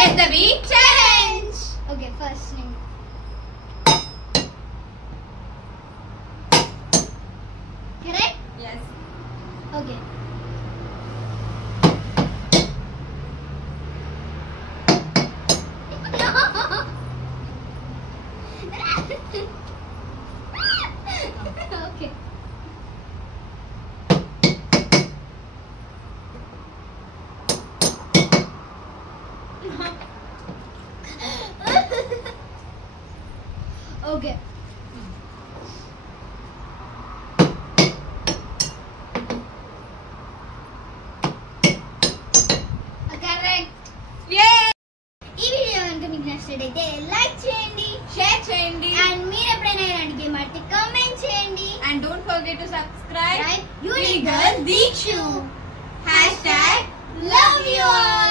Guess the beat challenge. Okay, first name. Correct? Yes. Okay. Okay. Okay. Correct. Yay! ఈ వీడియో కనుక మీకు నచ్చినట్లయితే లైక్ చేయండి, షేర్ చేయండి అండ్ మీరు ఎప్పుడైనా ఇలాంటి గేమ్ ఆడితే కామెంట్ చేయండి. and don't forget to subscribe. Unique Girl Dikshu. #LoveYouAll.